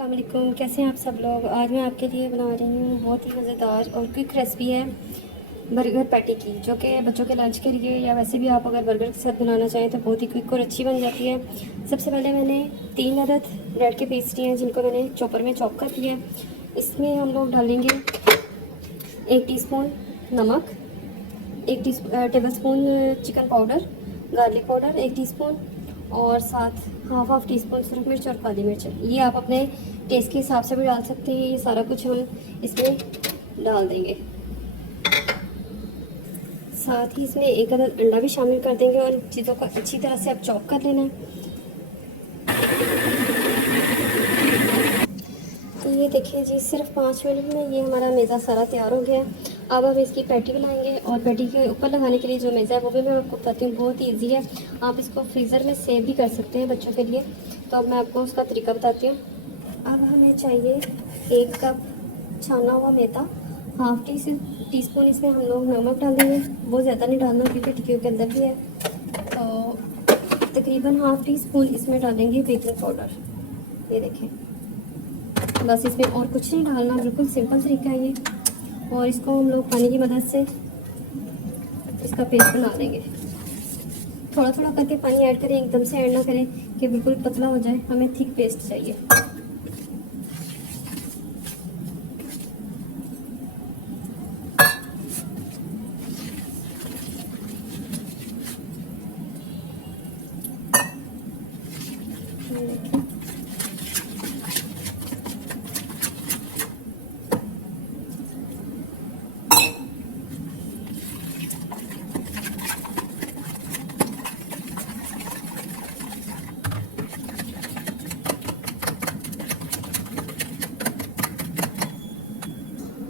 अस्सलाम वालेकुम, कैसे हैं आप सब लोग। आज मैं आपके लिए बना रही हूँ बहुत ही मज़ेदार और क्विक रेसिपी है बर्गर पैटी की, जो कि बच्चों के लंच के लिए या वैसे भी आप अगर बर्गर के साथ बनाना चाहें तो बहुत ही क्विक और अच्छी बन जाती है। सबसे पहले मैंने 3 अदद ब्रेड के पीस लिए हैं, जिनको मैंने चॉपर में चॉप कर लिया है। इसमें हम लोग डालेंगे 1 टीस्पून नमक, 1 table spoon chicken powder, garlic powder 1 teaspoon और साथ हाफ टीस्पून सुरख मिर्च और काली मिर्च। ये आप अपने टेस्ट के हिसाब से भी डाल सकते हैं। ये सारा कुछ हम इसमें डाल देंगे। साथ ही इसमें 1 अदद अंडा भी शामिल कर देंगे और चीज़ों को अच्छी तरह से आप चॉप कर लेना है। तो ये देखिए जी, सिर्फ 5 मिनट में ये हमारा मेज़ा सारा तैयार हो गया। अब हम इसकी पैटी बनाएंगे और पैटी के ऊपर लगाने के लिए जो मेज़ा है वो भी मैं आपको बताती हूँ। बहुत ही ईजी है, आप इसको फ्रीज़र में सेव भी कर सकते हैं बच्चों के लिए। तो अब मैं आपको उसका तरीका बताती हूँ। अब हमें चाहिए 1 कप छाना हुआ मैदा, हाफ टी स्पून इसमें हम लोग नमक डाल देंगे। बहुत ज़्यादा नहीं डालना क्योंकि टिक्कियों के अंदर भी है। तो तकरीबन हाफ टी स्पून इसमें डालेंगे बेकिंग पाउडर। ये देखें, बस इसमें और कुछ नहीं डालना, बिल्कुल सिंपल तरीका है ये। और इसको हम लोग पानी की मदद से इसका पेस्ट बना लेंगे। थोड़ा थोड़ा करके पानी ऐड करें, एकदम से ऐड ना करें कि बिल्कुल पतला हो जाए। हमें थिक पेस्ट चाहिए।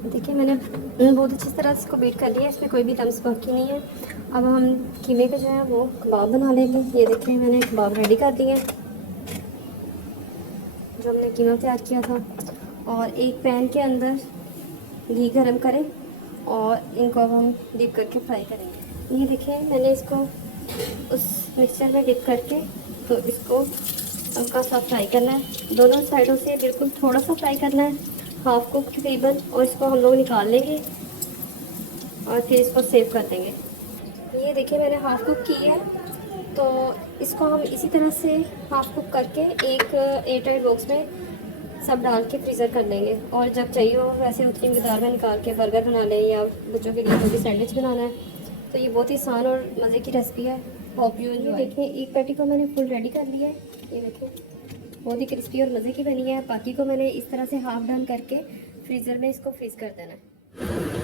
देखिए, मैंने बहुत अच्छी तरह इसको बीट कर लिया है। इसमें कोई भी लम्स बाकी नहीं है। अब हम कीमे का जो है वो कबाब बना लेंगे। ये देखिए, मैंने कबाब रेडी कर दिए हैं जो हमने कीमा तैयार किया था। और एक पैन के अंदर घी गरम करें और इनको अब हम डिप करके फ्राई करेंगे। ये देखिए, मैंने इसको उस मिक्सचर में डिप करके तो इसको हल्का सा फ्राई करना है। दोनों साइडों से बिल्कुल थोड़ा सा फ्राई करना है, हाफ कुक तकरीबन। और इसको हम लोग निकाल लेंगे और फिर इसको सेव कर देंगे। ये देखिए, मैंने हाफ कुक की है, तो इसको हम इसी तरह से हाफ कुक करके एक एयरटाइट बॉक्स में सब डाल के फ्रीज़र कर लेंगे। और जब चाहिए हो वैसे उतनी मकदार में निकाल के बर्गर बना लें या बच्चों के लिए कोई भी सैंडविच बनाना है। तो ये बहुत ही आसान और मज़े की रेसिपी है। Hope you enjoy. देखिए, एक पैटी को मैंने फुल रेडी कर लिया है। ये देखिए, बहुत ही क्रिस्पी और मज़े की बनी है। बाकी को मैंने इस तरह से हाफ डन करके फ्रीज़र में इसको फ्रीज़ कर देना है।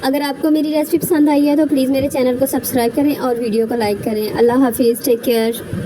अगर आपको मेरी रेसिपी पसंद आई है तो प्लीज़ मेरे चैनल को सब्सक्राइब करें और वीडियो को लाइक करें। अल्लाह हाफिज़, टेक केयर।